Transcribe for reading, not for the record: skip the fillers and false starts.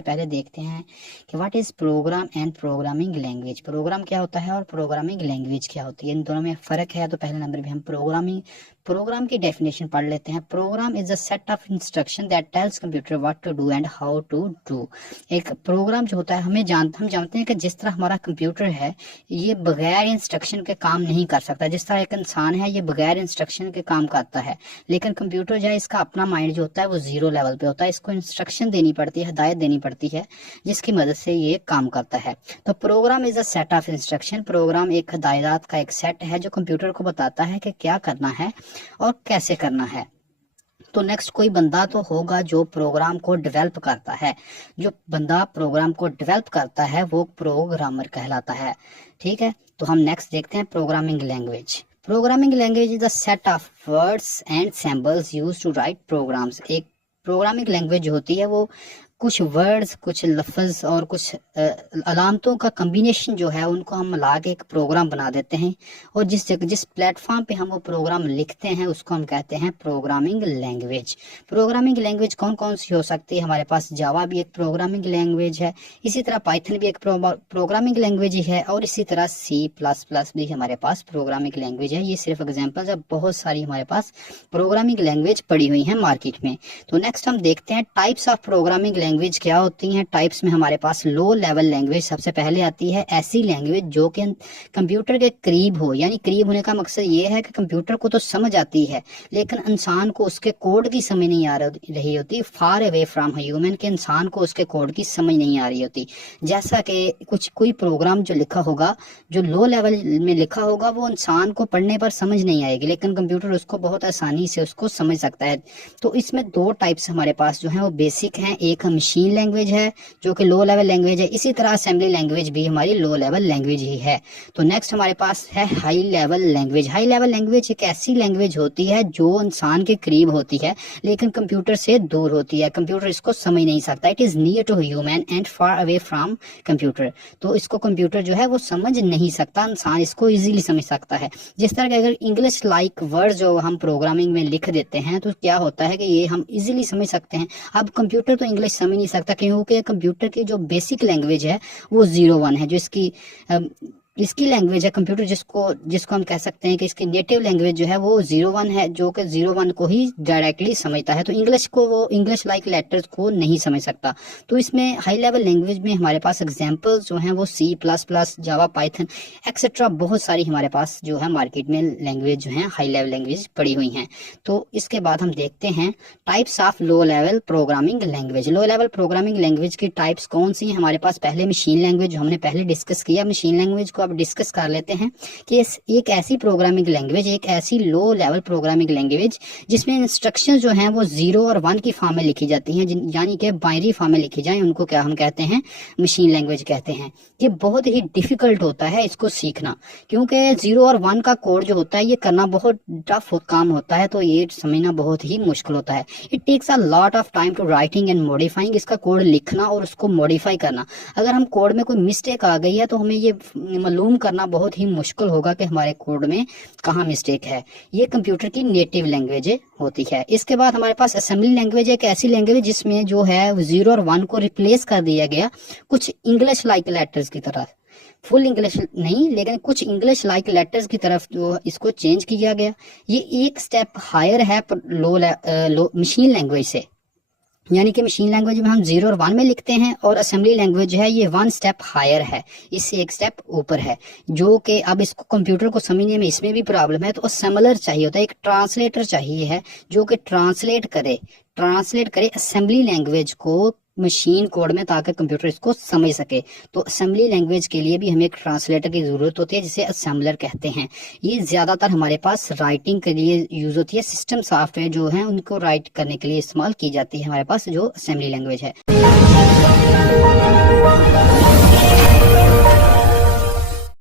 सबसे पहले देखते हैं कि what is program and programming language. Program क्या होता है और प्रोग्रामिंग लैंग्वेज क्या होती है, इन दोनों में फ़र्क है। तो पहले नंबर पे हम प्रोग्राम की डेफिनेशन पढ़ लेते हैं। Program is a set of instruction that tells computer what to do and how to do. एक प्रोग्राम जो होता है हम जानते हैं कि जिस तरह हमारा कंप्यूटर है ये बगैर इंस्ट्रक्शन के काम नहीं कर सकता। जिस तरह एक इंसान है ये बगैर इंस्ट्रक्शन के काम करता है, लेकिन कंप्यूटर जो है इसका अपना माइंड जो होता है वो जीरो लेवल पे होता है। इसको इंस्ट्रक्शन देनी पड़ती है, हिदायत देनी पड़ती है, जिसकी मदद से ये काम करता है। तो program is a set of instruction. Program एक हिदायत का एक सेट है जो कंप्यूटर को बताता है कि क्या करना है और कैसे करना है। तो नेक्स्ट कोई बंदा तो होगा जो प्रोग्राम को डेवलप करता है। जो बंदा प्रोग्राम को डेवलप करता है वो प्रोग्रामर कहलाता है। ठीक है, तो हम नेक्स्ट देखते हैं programming language. Programming language is the set of words and symbols used to write programs. एक प्रोग्रामिंग लैंग्वेज जो होती है वो कुछ वर्ड्स, कुछ लफ्ज़ और कुछ अलामतों का कम्बिनेशन जो है उनको हम मिला के एक प्रोग्राम बना देते हैं, और जिस प्लेटफॉर्म पे हम वो प्रोग्राम लिखते हैं उसको हम कहते हैं प्रोग्रामिंग लैंग्वेज। प्रोग्रामिंग लैंग्वेज कौन कौन सी हो सकती है? हमारे पास जावा भी एक प्रोग्रामिंग लैंग्वेज है, इसी तरह पाइथन भी एक प्रोग्रामिंग लैंग्वेज है, और इसी तरह C++ भी हमारे पास प्रोग्रामिंग लैंग्वेज है। ये सिर्फ एग्जाम्पल्स है, बहुत सारी हमारे पास प्रोग्रामिंग लैंग्वेज पड़ी हुई है मार्केट में। तो नेक्स्ट हम देखते हैं टाइप्स ऑफ प्रोग्रामिंग लैंग्वेज क्या होती हैं। टाइप्स में हमारे पास लो लेवल लैंग्वेज सबसे पहले आती है। ऐसी लैंग्वेज जो कि कंप्यूटर के करीब हो, यानी करीब होने का मकसद ये है कि कंप्यूटर को तो समझ आती है लेकिन इंसान को उसके कोड की समझ नहीं आ रही होती। फार अवे फ्रॉम ह्यूमन, के इंसान को उसके कोड की समझ नहीं आ रही होती। जैसा कि कोई प्रोग्राम जो लिखा होगा, जो लो लेवल में लिखा होगा, वो इंसान को पढ़ने पर समझ नहीं आएगी, लेकिन कंप्यूटर उसको बहुत आसानी से उसको समझ सकता है। तो इसमें दो टाइप्स हमारे पास जो है वो बेसिक हैं। एक मशीन लैंग्वेज है जो कि लो लेवल लैंग्वेज है, इसी तरह असेंबली लैंग्वेज भी हमारी लो लेवल लैंग्वेज ही है। तो नेक्स्ट हमारे पास है high level language. High level language एक ऐसी लैंग्वेज होती है जो इंसान के करीब होती है लेकिन कंप्यूटर से दूर होती है, कंप्यूटर इसको समझ नहीं सकता। It is near to human and far away from computer. तो इसको कंप्यूटर जो है वो समझ नहीं सकता, इंसान इसको इजीली समझ सकता है। जिस तरह के अगर इंग्लिश लाइक वर्ड जो हम प्रोग्रामिंग में लिख देते हैं तो क्या होता है कि ये हम इजीली समझ सकते हैं। अब कंप्यूटर तो इंग्लिश समझ नहीं सकता क्योंकि कंप्यूटर की जो बेसिक लैंग्वेज है वो 01 है, जो इसकी लैंग्वेज है कंप्यूटर, जिसको हम कह सकते हैं कि इसकी नेटिव लैंग्वेज जो है वो 01 है, जो कि 01 को ही डायरेक्टली समझता है। तो इंग्लिश को वो इंग्लिश लाइक लेटर्स को नहीं समझ सकता। तो इसमें हाई लेवल लैंग्वेज में हमारे पास एग्जांपल्स जो हैं वो C++, जावा, पाइथन एक्सेट्रा बहुत सारी हमारे पास जो है मार्केट में लैंग्वेज जो है हाई लेवल लैंग्वेज पड़ी हुई हैं। तो इसके बाद हम देखते हैं types of low level programming language. Low level programming language की टाइप्स कौन सी हैं हमारे पास? पहले मशीन लैंग्वेज, जो हमने पहले डिस्कस किया। मशीन लैंग्वेज को अब डिस्कस कर लेते हैं कि एक ऐसी प्रोग्रामिंग लैंग्वेज, एक ऐसी लो लेवल प्रोग्रामिंग लैंग्वेज जिसमें इंस्ट्रक्शन जो हैं वो 0 और 1 की फॉर्म में लिखी जाती हैं, यानी कि बाइनरी फॉर्म में लिखी जाए, उनको क्या हम कहते हैं? मशीन लैंग्वेज कहते हैं। ये बहुत ही डिफिकल्ट होता है इसको सीखना, क्योंकि 0 और 1 का कोड जो होता है ये करना बहुत टफ काम होता है, तो ये समझना बहुत ही मुश्किल होता है। It takes a lot of time to writing and modifying. इसका कोड लिखना और उसको मॉडिफाई करना, अगर हम कोड में कोई मिस्टेक आ गई है तो हमें ये मालूम करना बहुत ही मुश्किल होगा कि हमारे कोड में कहाँ मिस्टेक है। ये कंप्यूटर की नेटिव लैंग्वेज होती है। इसके बाद हमारे पास असेंबली लैंग्वेज, एक ऐसी लैंग्वेज जिसमें जो है 0 और 1 को रिप्लेस कर दिया गया कुछ इंग्लिश लाइक लेटर्स की तरह। फुल इंग्लिश नहीं, लेकिन कुछ इंग्लिश लाइक लेटर्स की तरफ जो इसको चेंज किया गया। ये एक स्टेप हायर है लो मशीन लैंग्वेज से, यानी कि मशीन लैंग्वेज में हम 0 और 1 में लिखते हैं, और असेंबली लैंग्वेज है ये 1 स्टेप हायर है, इससे एक स्टेप ऊपर है, जो कि अब इसको कंप्यूटर को समझने में इसमें भी प्रॉब्लम है। तो असेंबलर चाहिए होता है, एक ट्रांसलेटर चाहिए है जो कि ट्रांसलेट करे असेंबली लैंग्वेज को मशीन कोड में, ताकि कंप्यूटर इसको समझ सके। तो असेंबली लैंग्वेज के लिए भी हमें एक ट्रांसलेटर की जरूरत होती है जिसे असेंबलर कहते हैं। ये ज्यादातर हमारे पास राइटिंग के लिए यूज होती है, सिस्टम सॉफ्टवेयर जो है उनको राइट करने के लिए इस्तेमाल की जाती है हमारे पास जो असेंबली लैंग्वेज है।